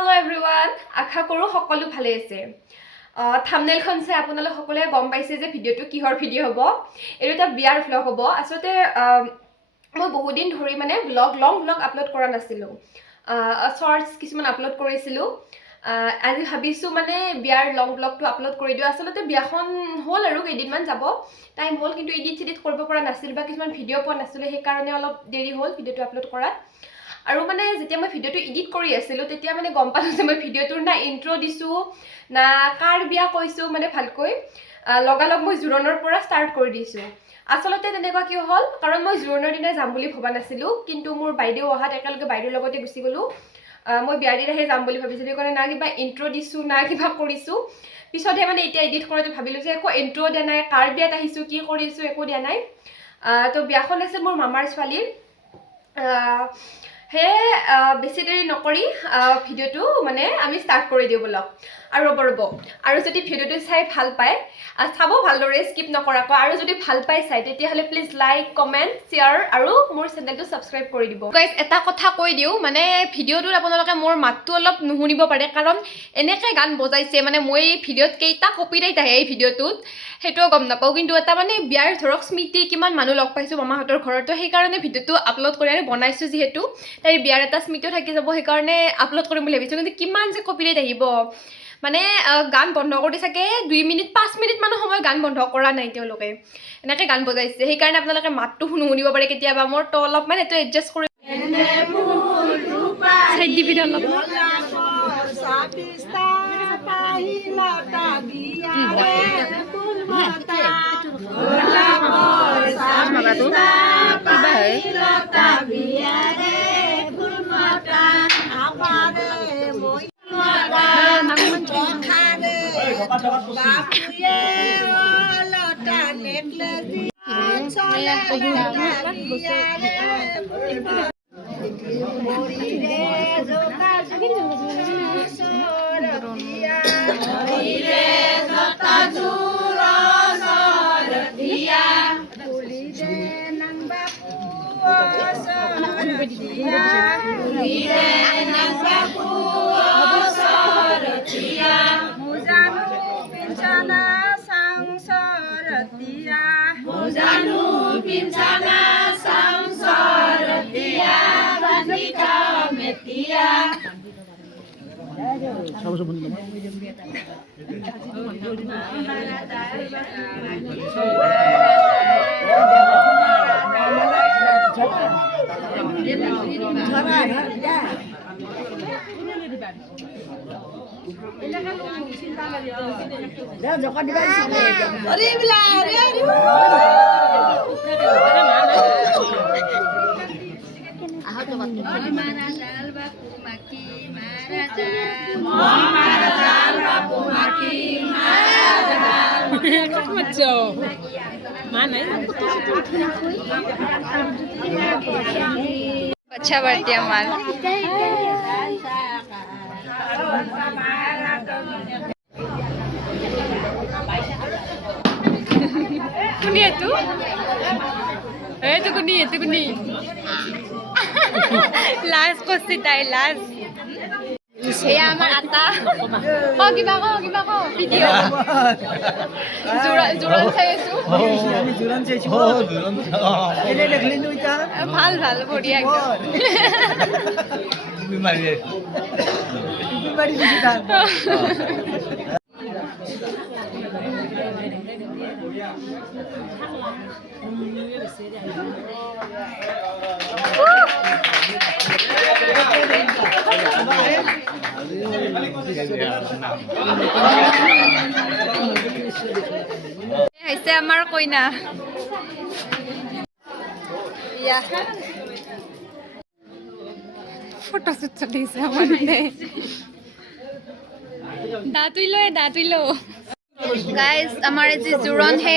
Hello everyone, আশা কৰো সকলো ভালে আছে। থাম্বনেইলখন চাই আপোনালোক সকলোৱে গম পাইছে যে ভিডিওটো কিহৰ ভিডিও হ'ব। এটো এটা বিয়াৰ ভ্লগ হ'ব। আসলে মই বহুত দিন ধৰি মানে লং ভ্লগ আপলোড কৰা নাছিলো। শৰ্টস কিছুমান আপলোড কৰিছিলো। আজি ভাবিছো মানে বিয়াৰ লং ভ্লগটো আপলোড কৰি দিও। আসলে বিয়াখন হ'ল আৰু কেইদিনমান যাব। টাইম হ'ল কিন্তু এডিট কৰিব পৰা নাছিল বা কিছুমান ভিডিও পোৱা নাছিল সেই কাৰণে অলপ দেৰি হ'ল ভিডিওটো আপলোড কৰাত। আৰু মানে যেতিয়া মই ভিডিওটো এডিট কৰি আছিলো তেতিয়া মানে গম পালো যে মই ভিডিওটোৰ না ইন্ট্ৰো দিছো না কাৰ বিয়া কৈছো মানে ভালকৈ লগালগ মই জোৰণৰ পৰা ষ্টাৰ্ট কৰি দিছো। আসলতে তেনেকুৱা কি হ'ল কাৰণ মই জোৰণৰ দিনা যাম বুলি ভবা নাছিলো কিন্তু মোৰ বাইদেউ অহাত একেলগে বাইদেউৰ লগতে গুচি গলো। মই বিয়াৰ দিনাহে যাম বুলি ভাবিছিলো কাৰণ না কিবা ইন্ট্ৰো দিছো না কিবা কৰিছো। পিছতহে মানে এতিয়া এডিট কৰোঁতে ভাবিলো যে একো ইন্ট্ৰো দিয়া নাই, কাৰ বিয়াত আহিছো কি কৰিছো একো দিয়া নাই। তো বিয়াখন আছে মোৰ মামাৰ ছোৱালীৰ। হে বেছি দেৰি নকৰি ভিডিওটো মানে আমি ষ্টাৰ্ট কৰি দিও বলক। আৰু ৰ'ব আৰু যদি ভিডিওটো চাই ভাল পায় চাব ভালদৰে স্কিপ নকৰাকৈ আৰু যদি ভাল পাই চাই তেতিয়াহ'লে প্লিজ লাইক কমেন্ট শ্বেয়াৰ আৰু মোৰ চেনেলটো সাবস্ক্ৰাইব কৰি দিব। গাইজ এটা কথা কৈ দিও মানে ভিডিওটোত আপোনালোকে মোৰ মাতটো অলপ নুশুনিব পাৰে কাৰণ এনেকৈ গান বজাইছে মানে মই ভিডিওত কেইটা কপিৰাইট আহে এই ভিডিওটোত সেইটোও গম নাপাওঁ কিন্তু এটা মানে বিয়াৰ ধৰক স্মৃতি কিমান মানুহ লগ পাইছো মামাহঁতৰ ঘৰতো সেইকাৰণে ভিডিওটো আপলোড কৰি আৰু বনাইছো যিহেতু তাই বিয়াৰ এটা স্মৃতিও থাকি যাব সেইকাৰণে আপলোড কৰিম বুলি ভাবিছো কিন্তু কিমান যে কপিৰাইট আহিব মানে গান বন্ধ কৰি থাকে 2 মিনিট 5 মিনিট মান সময় গান বন্ধ কৰা নাই তেওঁলোকে এনেকৈ গান বজাইছে সেইকাৰণে আপোনালোকে মাতটো শুনিব পাৰে কেতিয়াবা মোৰ তো অলপমান এটো এডজাষ্ট কৰি সাইড দিবি অলপ अच्छा बढ़ती हमार कुनी है तू कुनी लास्ट को सिताई लास्ट সেয়া আমাৰ আটা কিবা কো ভিডিও জোৰণ চাই আছো ভাল বঢ়িয়া ऐसे हमार कोई ना फोटो शूट चली से हमारे दातुई लो गाइस हमारे जी जुरन है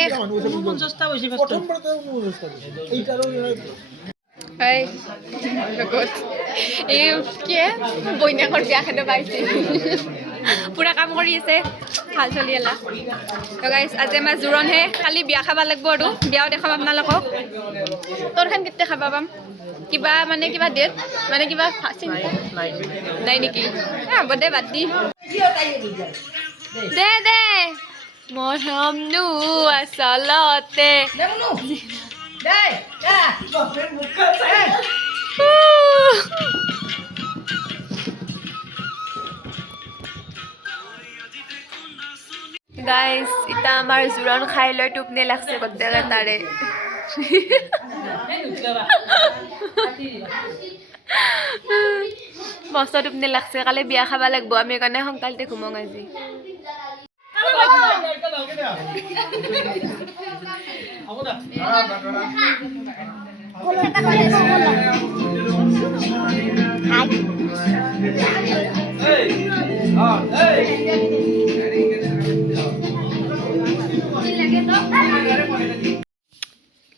বইনাকৰ বিয়া খাব পাইছে পুৰা কাম কৰি আছে ভাল চলি এলা তো গাইস আজি আমাৰ জোৰণহে কালি বিয়া খাব লাগিব আৰু বিয়াও দেখাম আপোনালোকক তোৰখান কেতিয়া খাবা পাম কিবা মানে কিবা ডেট মানে কিবা নাই নেকি হ'ব দে বাদ দি দে দে মৰমনো আচলতে গাইজ ইতা আমাৰ জোৰণ খাই লৈ টোপনি লাগছে গোটেইকেইটাৰে মস্ত টোপনি লাগছে কালি বিয়া খাব লাগিব আমি কাৰণে সোনকালতে ঘুমং আজি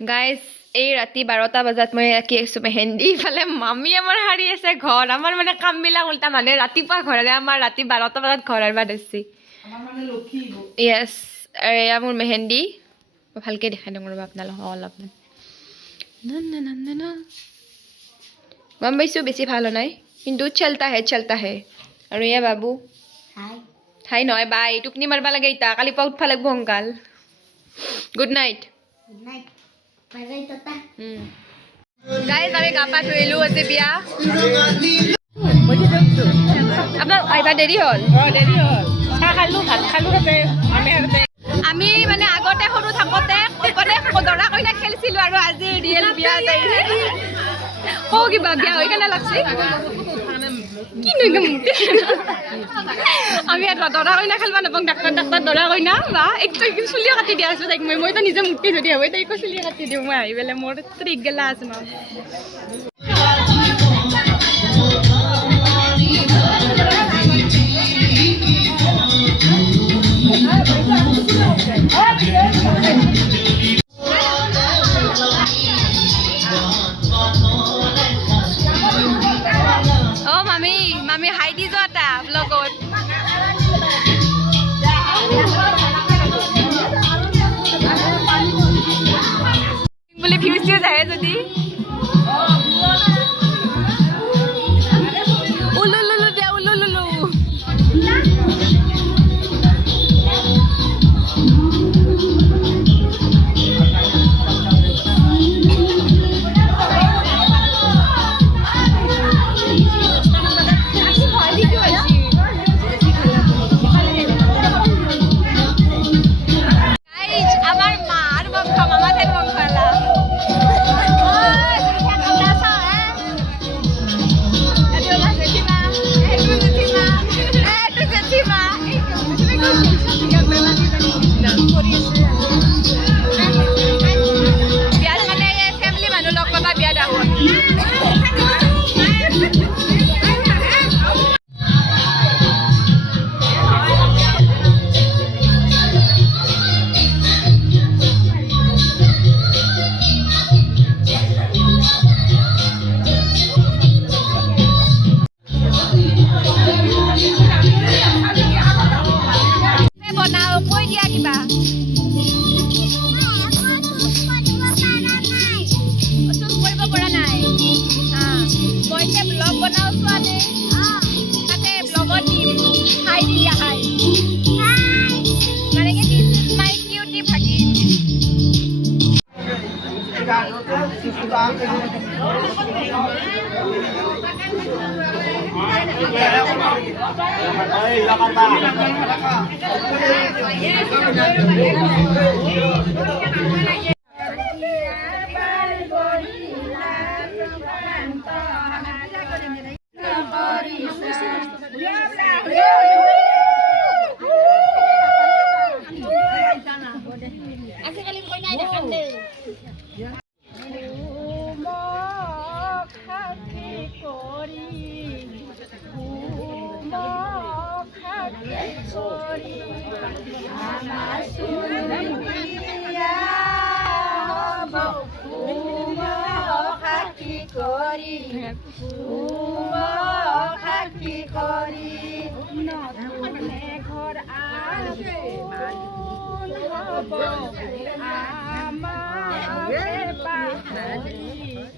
গাইজ এই ৰাতি 12টা বজাত মই আঁকি আছোঁ মেহেন্দি ইফালে মামী আমাৰ হাৰি আছে ঘৰ আমাৰ মানে কামবিলাক উল্টা মানে ৰাতিপুৱা ঘৰৰে আমাৰ ৰাতি 12টা বজাত ঘৰ আৰবা ধৰছি য়েছ এয়া মোৰ মেহেন্দি ভালকৈ দেখাই দিওঁ ৰ'বা আপোনালোকক অলপমান গম পাইছোঁ বেছি ভাল হোৱা নাই কিন্তু চলতা হে আৰু এয়া বাবু হাই নহয় বাই টোপনি মাৰিব লাগে ইতা কালি পুৱা উঠবা লাগিব সোনকাল গুড নাইট গাইজ আমি গা পা ধুইলোঁ আজি বিয়া আপোনাৰ আহিবা দেৰি হ'ল আমি মানে আগতে সৰু থাকোঁতে দৰা কইনা খেলিছিলোঁ আৰু আজি ৰিয়েল বিয়া কিবা বিয়া হৈ কেনে লাগছে আমি দৰা কইনা খেলবা নাপাওঁ ডাক্তৰ দৰা কইনা বা একটু চুলিও কাটি দিয়া আছোঁ তাইক মইতো নিজে মূৰ্তি যদি হ'ব তাইকো চুলি কাটি দিওঁ মই আহি পেলাই মোৰ ট্ৰিক গেলা আছে ন মামী হাই দি যোৱা এটা ব্লগত বুলি ভিউজ দিয়ে যায় যদি উলুলুলু দিয়া উলুলুলু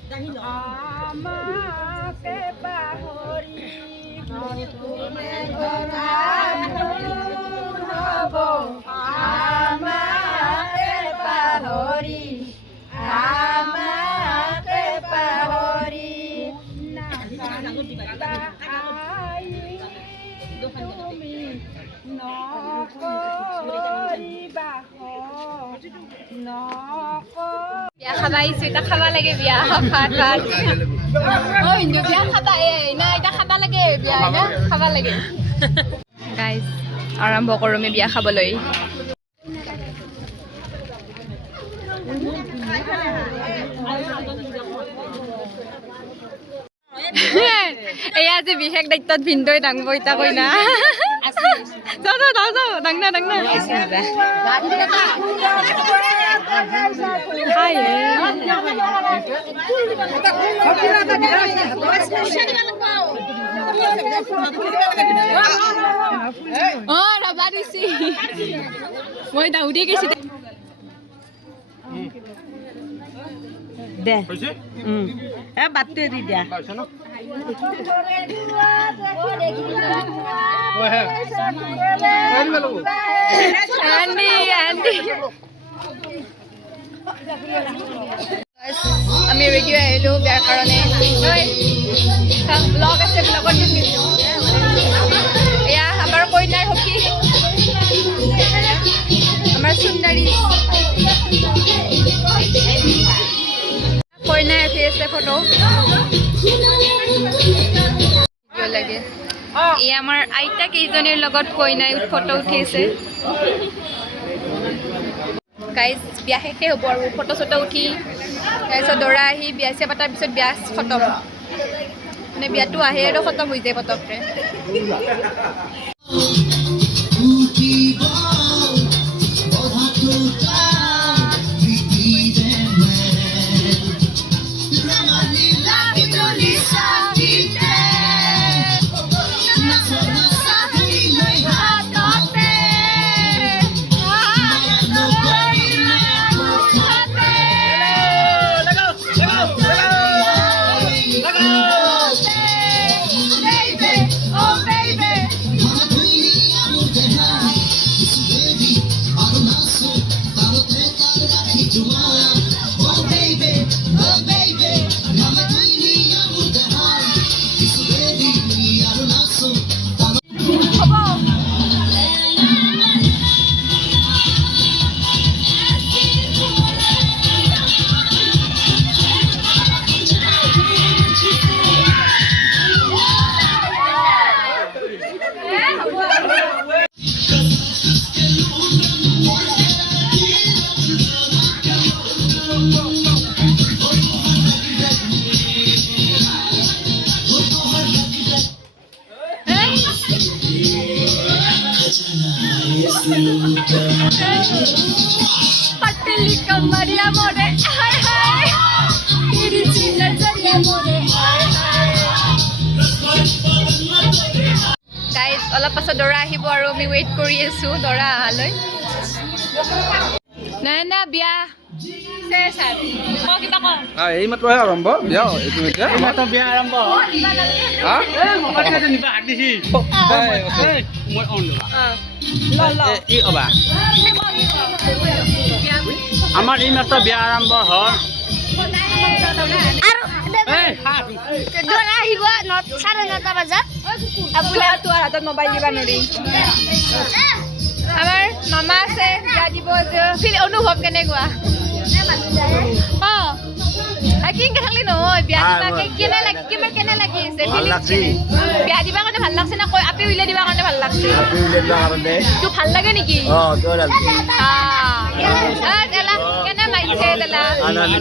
আমাকে পাহৰি নতুনে ধৰা হ'ব আমাকে পাহৰি আমাকে পাহৰি তুমি নকৰিবা বিয়া খাবা আহিছো এতিয়া খাবা লাগে বিয়া ভাত ভাত কিন্তু বিয়া খাবা না এতিয়া খাবা লাগে বিয়া না খাবা লাগে গাইজ আৰম্ভ কৰোঁ আমি বিয়া খাবলৈ এয়া যে বিশেষ দায়িত্বত ভিনদৈ দাঙব ইতা কইনা যাওঁ দাং না ৰবা দিছি মই দাউৰি গৈছি দে বাটটোৱে দি দিয়া আমি ৰেডি আহিলোঁ বিয়াৰ কাৰণে ব্লগ আছে ব্লগত দেখিছোঁ এয়া আমাৰ কইনাৰ সখী আমাৰ সুন্দৰী কইনাই উঠি আছে ফটো লাগে এই আমাৰ আইতা কেইজনীৰ লগত কইনাই ফটো উঠি আছে গাইজ বিয়া শেষে হ'ব আৰু ফটো চটো উঠি তাৰপিছত দৰা আহি বিয়া চিয়া পতাৰ পিছত বিয়া খতম মানে বিয়াটো আহে আৰু খতম হৈ যায় পটককে पटेली कमरिया मोरे हाय हाय तेरी नजरिया मोरे गाइस অলপ পাছত দৰা আহিব আৰু আমি ওয়েট কৰি আছো দৰা আহালৈ না বিয়া এই মাত্ৰ আৰম্ভ বিয়া ইতিমধ্যে বিয়া আৰম্ভ আমাৰ এই মাত্ৰ বিয়া আৰম্ভ হ'ল আহিব 9:30 বজাত আপোনাৰ হাতত মোবাইল দিবা নোৱাৰি আমাৰ মামা আছে বিয়া দিব ফিল অনুভৱ কেনেকুৱা কেনেকৈ থাকলি নহয় বিয়া দিবাকে কেনে লাগি আছে বিয়া দিবা কাৰণে ভাল লাগছে না কৈ আপি উলিয়াই দিবা কাৰণে ভাল লাগছে তোৰ ভাল লাগে নেকি কেনে মাৰিছে দাদা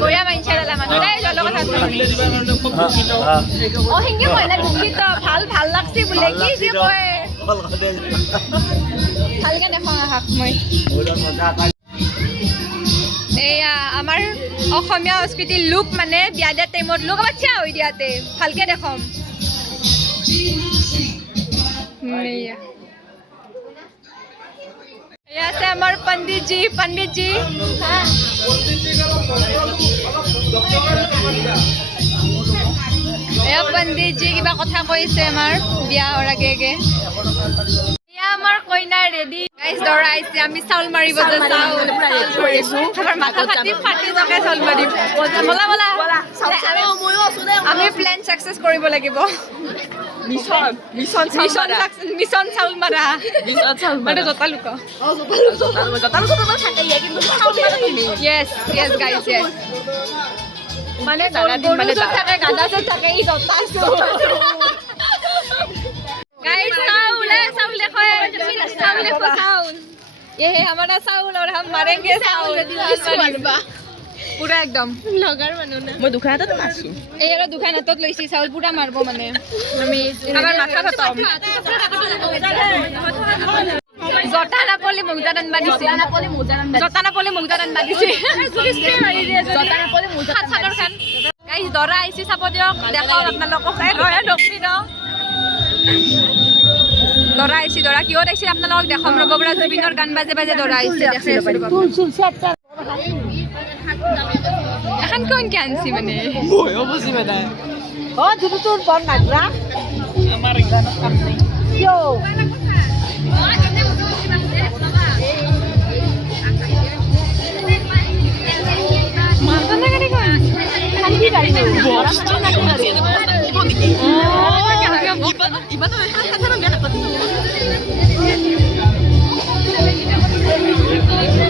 বঢ়িয়া মাৰিছে দাদা মানুহ দেই জলৰ কথা সেনেকৈ কয় না দুখিত ভাল লাগছে বোলে কি যে কয় ভালকে দেখাওঁ আহাক মই এয়া আমাৰ অসমীয়া সংস্কৃতিৰ লুক মানে বিয়া দিয়া টাইমত লুক আমাৰ চিয়া হৈ দিয়াতে ভালকে দেখাম এয়া আছে আমাৰ পণ্ডিতজি এয়া পণ্ডিতজি কিবা কথা কৈছে আমাৰ বিয়া হোৱাৰ আগে আগে এয়া আমাৰ কইনা ৰেডি গাইজ দৰা আহিছে আমি চাউল মাৰিব যে চাউল আমাৰ মাথা ফাটি যাকে চাউল মাৰিম বলা বলা আমি প্লেন ছাকচেছ কৰিব লাগিব মিছন চাউল মাৰা মানে জোতা লুক য়েছ য়েছ গাইজ য়েছ মানে গৰু থাকে গাধা থাকে ই জোতা गाइस चावल है चावल देखो चावल ये है हमारा चावल और हम मारेंगे चावल पूरा एकदम लगर मानु ना মই দুখানা তো মারছি এই এর দুখানা তো লইছি চাউল পুরা মারবো মানে আমি আবার মাথা ফাটাম জটা না পলি মুগদান বানিছি জটা না পলি মুগদান বানিছি জটা না পলি মুগদান ছাদর খান গাইস দরা আইছি চাপ দিও দেখাও আপোনালোকক ৰয়া নকবি ন দৰা আহিছে দৰা কিয় আহিছে আপোনালোকক দেখাম ৰ'ব পৰা জুবিনৰ গান বাজে বাজে দৰা আহিছে এখন কোনকে আনছি মানে ময়ো বুজি পাই যদি তোৰ বন নাগৰা আমাৰ গানত কাম নাই কিয়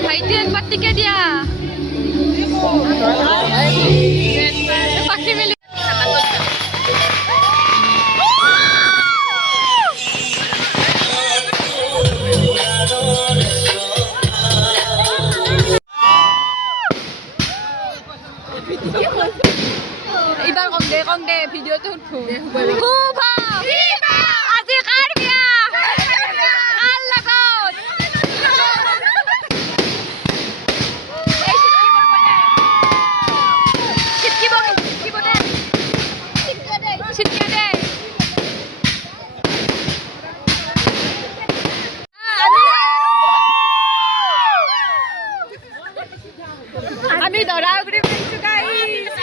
ভাইটি একবাৰ টিকে দিয়া পাখি মিলি এইবাৰ কম দে ভিডিঅ'টো উঠো আজি কাৰ বিয়া কাৰ লগত আমি দৰা উগৰি পাইছো গাইস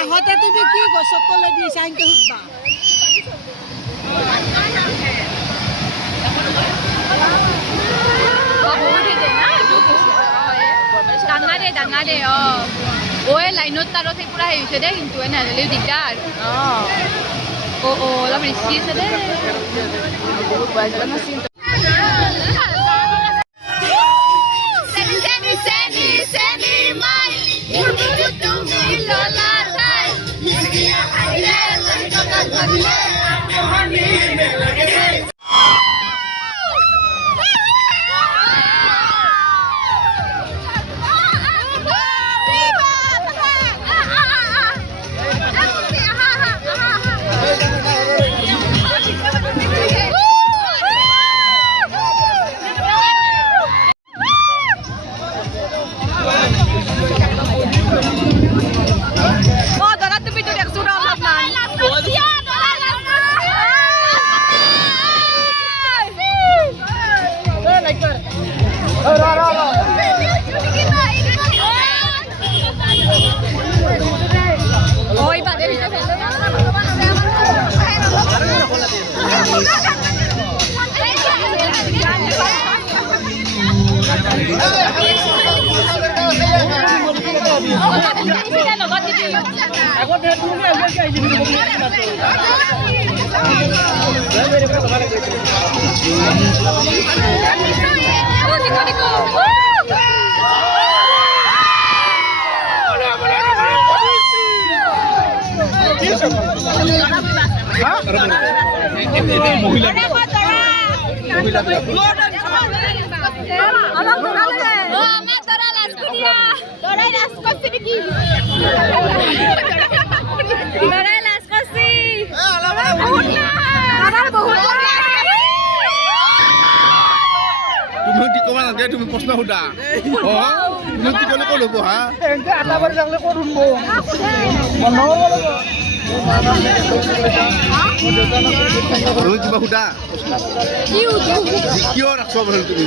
আহতে তুমি কি গছত তলে দি চাইনকে হুদবা ডাঙাৰে লাইনত তাৰত সেই পুৰা হেৰি হৈছে দে কিন্তু এনেহ'লে দিগদাৰ অলপ ৰিস্কি আছে দে তুমি প্ৰশ্ন সুধা তুমি কি কলে ক'লো হা আটা বাৰি লাগলে ক'ত শুনব বন্ধ কৰিব লাগিব তুমি কিবা সুধা কি উঠো কিয় ৰাখছ বাৰু তুমি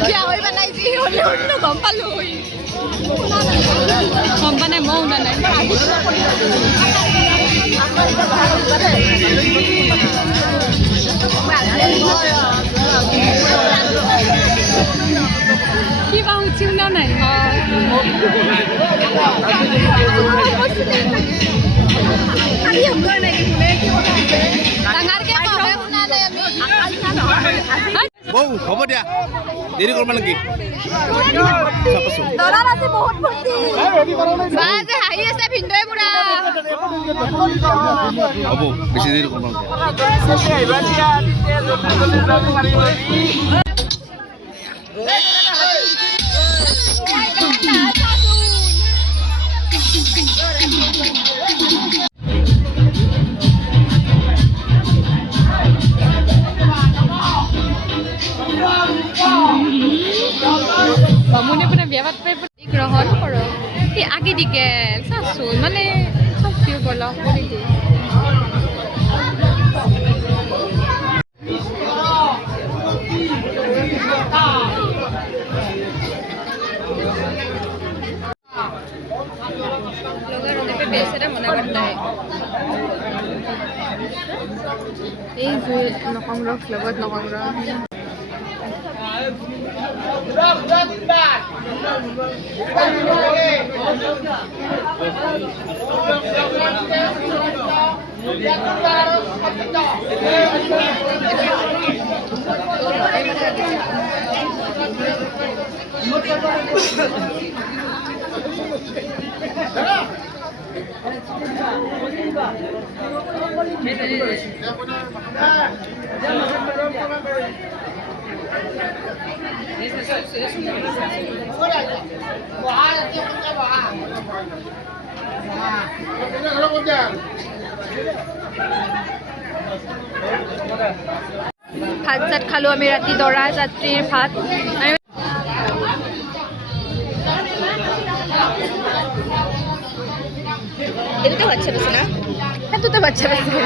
বিয়া হৈ বনাইছি হ'লেও গম পালোঁ গম পোৱা নাই মই শুনা নাই কিবা উঠি শুনা নাই ডাঙৰকে কবে শুনা নাই আমি বৌ হ'ব দিয়া দেৰি কৰিব নেকি দৰাৰ আজি বহুত ফূৰ্তি বা যে হাঁহি আছে ভিনদেউৱে পুৰা হ'ব বেছি দেৰি কৰিব বামুণে পুৰা বিয়া পাতবাই গ্ৰহণ কৰক সি আগে দিকে চাচোন মানে চব বিয়ে বলক কৰি দিয়ে মনে কৰতে এই যে নকংৰস লগত নকংৰস ভাত চাত খালো আমি ৰাতি দৰা যাত্ৰীৰ ভাত এটাতে বাচ্চা বেশি না সেইটোতে বাচ্চা পাইছে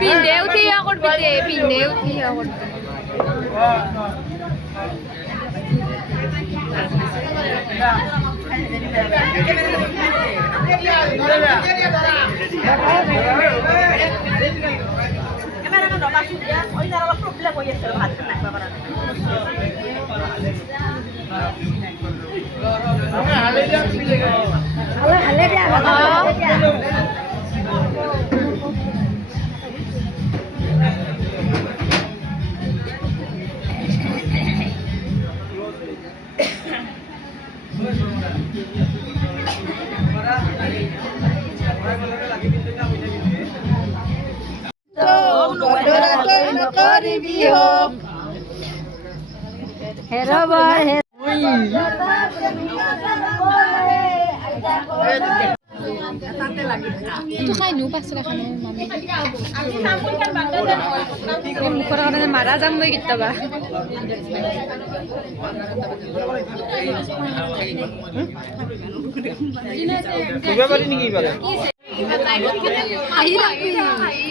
পিন্ধে উঠি করবি দে পিন্ধে উঠি করবি itu kayak nupas lah kan mami. Ini kurang marah sama kita bah. কিবা পাৰি নেকি বাৰু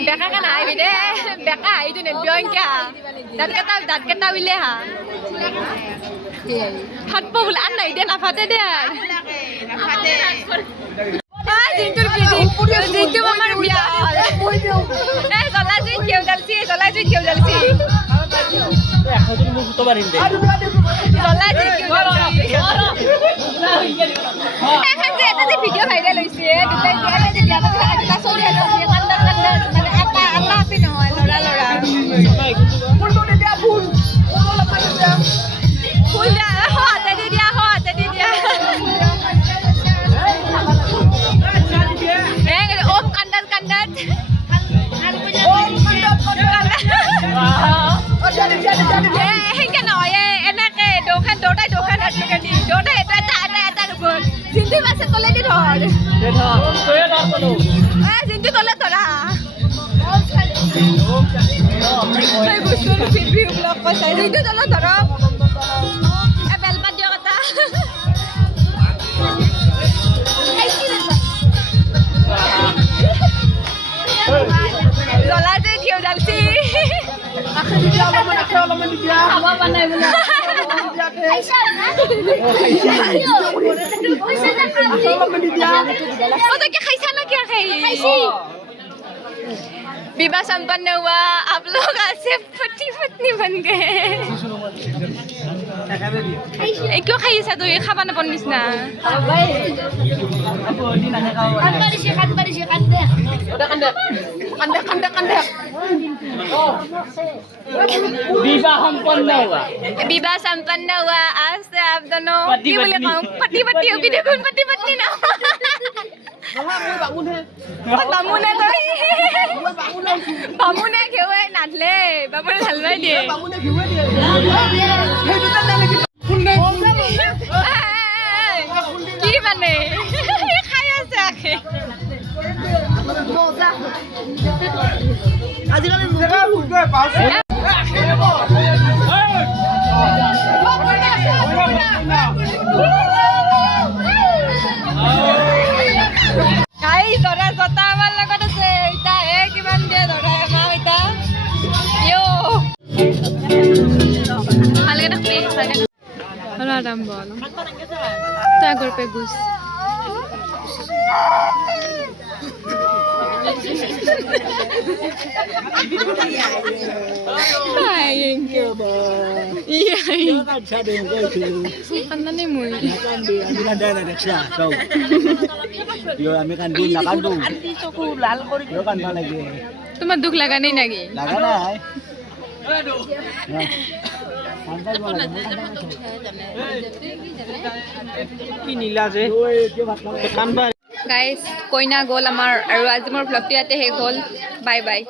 Beka kan hai bide, beka hai itu nih biang kya, dat kata bile ha. Hat pun anai dia nafate dia. Ah, jintur bide, jintur mamar biang. Soalnya ঘেউ জ্বালছি জ্বলাই জুই ঘেউ জ্বালছি জ্বলাই জুই ঘেউ জ্বালছি এখন যে এটা যে ভিডিঅ' ভাইৰেল হৈছে দুটাই দিয়া যে বিয়া পাতি থকা দুটা চলি আছে কান্দা কান্দা মানে আপা আপা আপি নহয় ল'ৰা ল'ৰা ফুল দিয়া হাতে দি দিয়া ও কান্দাত কান্দাত সেনেকে নহয় এনেকে দোকান দৌৰাই দোকান দৌৰাই এটা এটা দুখন জিন্দি মাছে তলেদি ধৰ জিন্দি তলে ধৰা জিন্দি তলে ধৰ বেলপাত দিয়ক এটা জ্বলা যে ঘিউ জ্বালছি খাব বনাই বোলে खाइसा ना क्या खाई विवाह संपन्न हुआ आप लोग आज से पति पत्नी बन गए क्यों खाइसा तो ये खाबा ना बनिस ना विवाह संपन्न हुआ आज से आप दोनों की बोले पति पत्नी हो भी देखो पति पत्नी ना बामुने तो बामुने क्यों है नाटले बामुने हलवाई दिए की बने खाया से आखे Ay, Dora Jota আমার লগত আছে এটা কিমান দিয়ে ধৰা মা এটা ইয়ো ভালকে থাকবি ভালকে আরাম বল তা গরপে Goose Ay, engke ba. Iya. Kanan ni muy. আমি কান্দে না দেখছা সব ইয়ো আমি কান্দি না কান্দু কান্দি চকু লাল কৰি ইয়ো কান্দা লাগে তোমার দুঃখ লাগা নেই নাকি লাগা নাই কি নীলা যে কান্দবা গাইস কইনা গ'ল আমাৰ আৰু আজি মোৰ ভ্লগটো ইয়াতে শেষ হ'ল বাই বাই